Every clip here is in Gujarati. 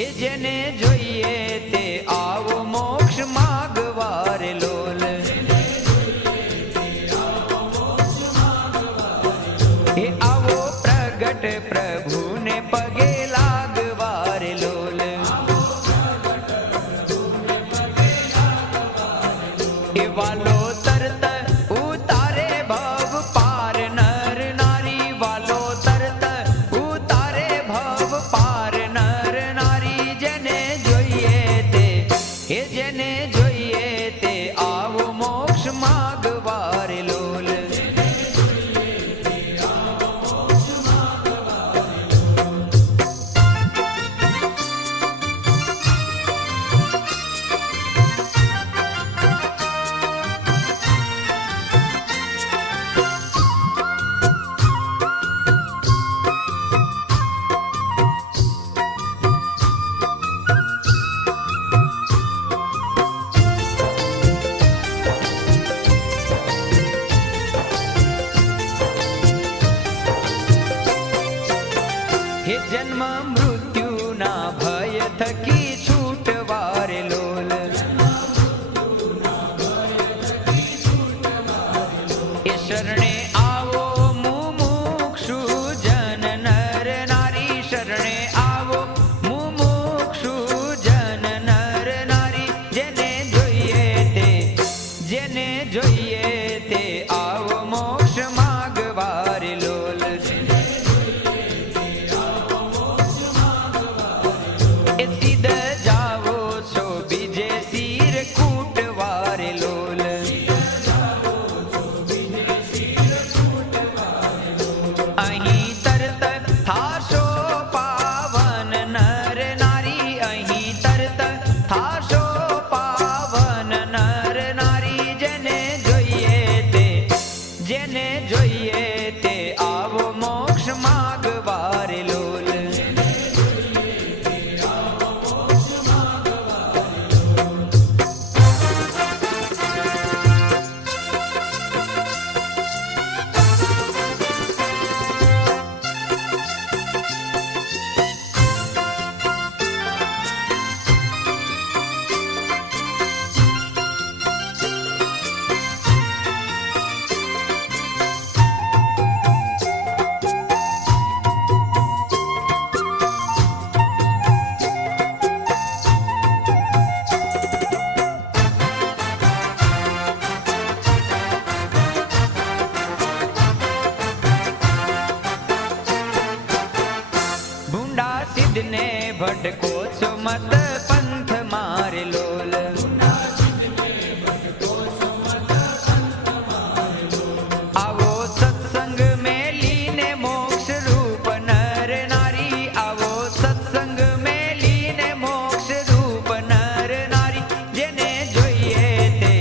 એ જેને જોઈએ તે આવો મોક્ષ માગવાર લોલ. એ આવો પ્રગટ પ્રભુને પગે લાગવાર લોલ. એ વાલો તરત ઉતારે ભવ પાર નર નારી. વાલો તરત ઉતારે ભવ પાર નર નારી. જેને જોઈએ તે એ જેને જોઈએ તે આવો મોક્ષ માગવાર લોલ. હે જન્મ મૃત્યુના ભય થકી છૂટવાર લોલ. એ શરણે આવો મુમુક્ષુ જન નર નારી. શરણે આવો મુમુક્ષુ જન નર નારી. જેને જોઈએ તે જેને જોઈએ તે આવો મોક્ષ માગવાર લોલ. એ સીધ જાવો છો બીજે શિર કૂટવાર લોલ. અહીં તરત થાશો પાવન નર નારી. અહીં તરત થાશો પાવન નર નારી. જેને જોઈએ તે જેને જોઈએ તે આવો મોક્ષ માગવાર લોલ. ભૂંડા સિદ્ધને ભટકો છો મત પંથ મારે લોલ. આવો સત્સંગ મેલીને મોક્ષ રૂપ નર નારી. આવો સત્સંગ મેલીને મોક્ષ રૂપ નર નારી. જેને જોઈએ તે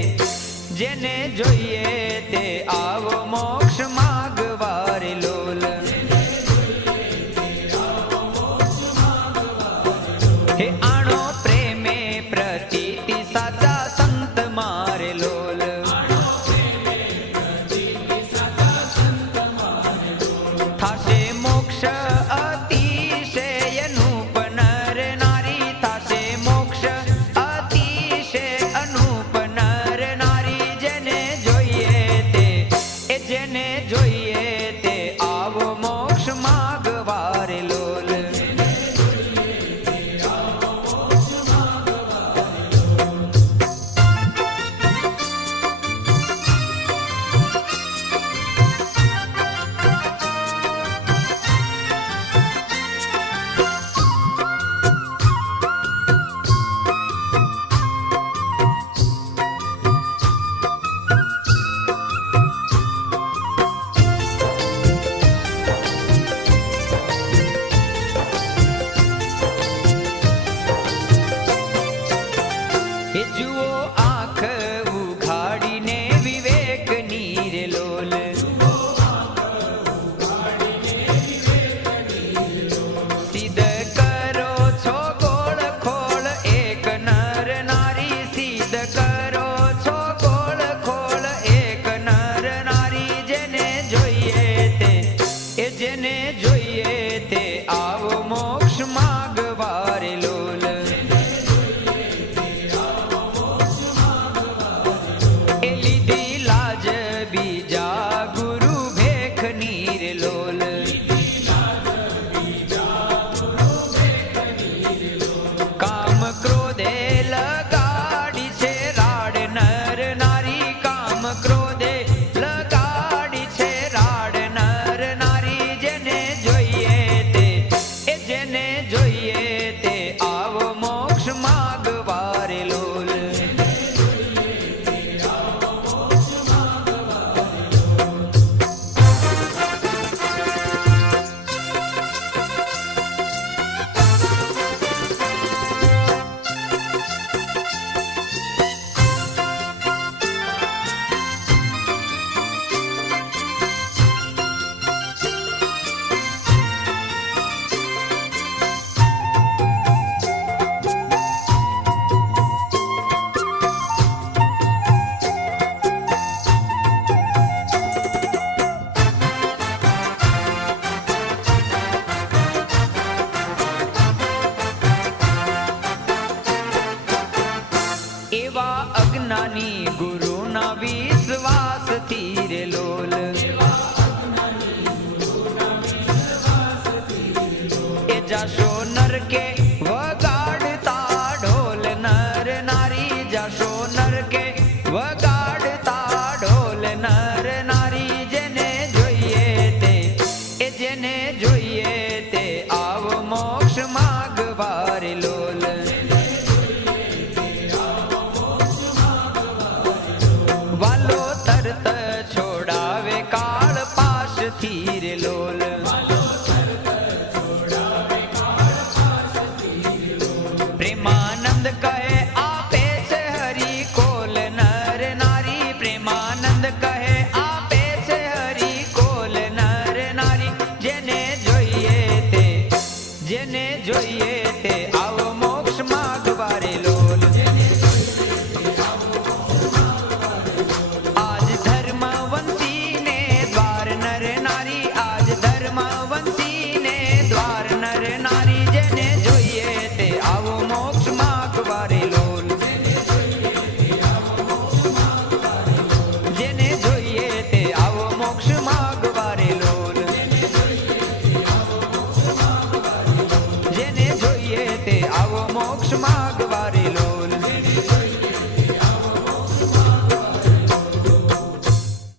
જેને જોઈએ તે આવો મોક્ષ માગવાર લોલ. હે આણો પ્રેમે પ્રતીતિ સાચા સંત મારે લોલ. થાશે મોક્ષ અતિશય અનુપ નર નારી. થાશે મોક્ષ અતિશય અનુપ નર નારી. જેને જોઈએ તે એ જેને જોઈએ તે આવો મોક્ષ માગવાર લોલ. એ જુઓ આંખ ઉઘાડીને વિવેક નીર લોલ. સિદ્ધ કરો છો ગોળ ખોળ એક નર નારી. સિદ્ધ કરો છો ગોળ ખોળ એક નર નારી. જેને જોઈએ તે એ જેને જોઈએ તે આવો મોક્ષ માગવાર લોલ. જાશો નરકે વગાડતા ઢોલ નર નારી જાશો નરકે વગાડતા ઢોલ નર નારી જેને જોઈએ તે એ જેને જોઈએ તે આવ મોક્ષ માગવારે લોલ વાલો તરત છોડાવે કાળ પાસથી રે લોલ પ્રેમાનંદ કહે આપે છે હરી કોલ નર નારી પ્રેમાનંદ કહે આપે છે હરી કોલ નર નારી જેને જોઈએ તે જેને જોઈએ